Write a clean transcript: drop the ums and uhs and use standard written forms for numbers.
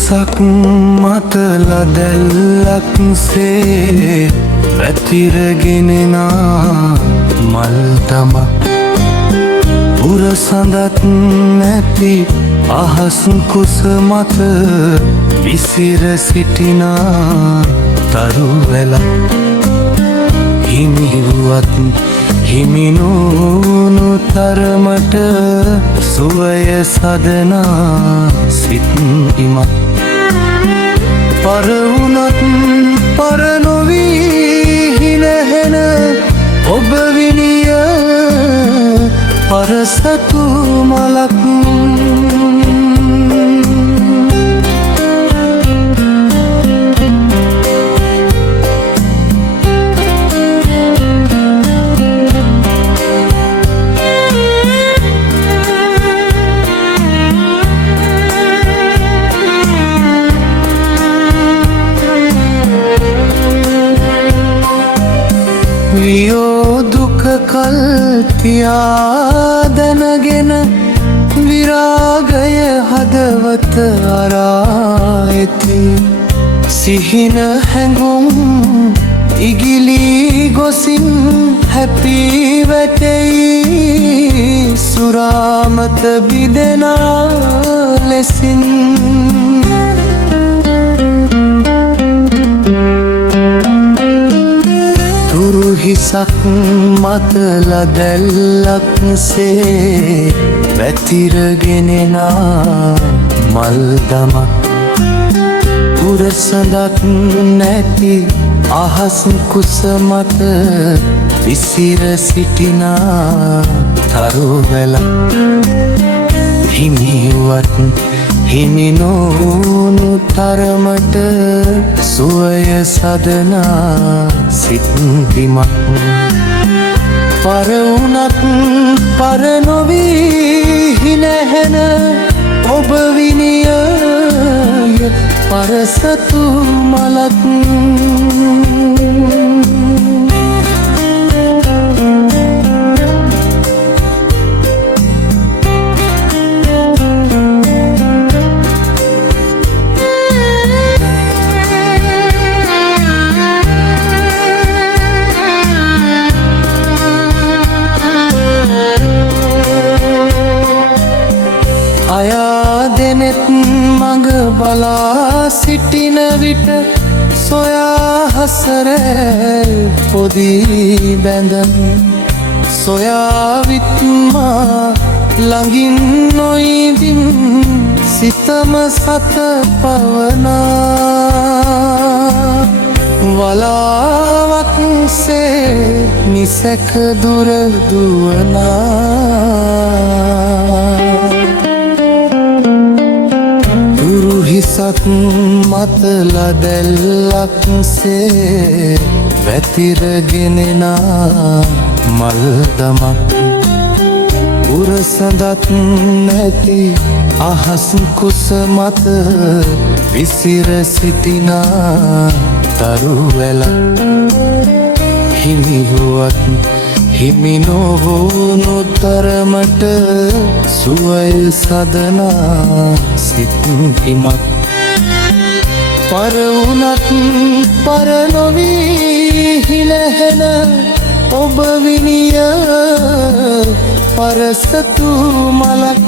හිසක් මතල දැල්ලක් සේ වැතිරගෙනෙනා මල් දමක් පුරසඳත් නැති අහස් කුස මත විසිර සිටිනා තරු වැලක් හිමිවුවත් හිමිනූනු තරමට සුවය සදනා සිත් ඉමක් පරවුනත් පරනොවී හිනහෙන ඔබ විනිය පරසතු මලක් වියෝ දුක කල් තියාදැනගෙන විරාගය හදවත අරාඇති සිහින හැඟුම් ඉගිලී ගොසින් හැපී වැටෙයි සුරාමත බිදෙනා ලෙසින් හිසක් මතල දැල්ලක් සේ වැතිරගෙනෙනා මල් දමක් පුරසඳත් නැති අහස් කුස මත විසිර සිටිනා තරු වැලක් හිමිවත් හිමිනෝනු තරමට සුවය සදනා සිත් බිමක් පරවුනත් පරනොවී හිනහෙන ඔබ විනිය පරසතු මලක් අයා දෙනෙත් මඟ බලා සිටින විට සොයා හසරැල් පොදී බැඳන් සොයා විත්මා ළඟින් නොයිදින් සිතම සත පවනා වලාවක් සේ නිසැක දුර දුවනා හිසක් මතල දැල්ලක් සේ වැතිරගෙනෙනා මල් දමක් පුරසඳත් නැති අහස් කුස මත විසිර සිටිනා තරු වැලක් හිමිවුවත් හිමි නොවුණු තරමට සුවය සදනා සිත් ඉමක් පරවුනත් පරනොවී හිනහෙන ඔබ විනිය පරසතු මලක්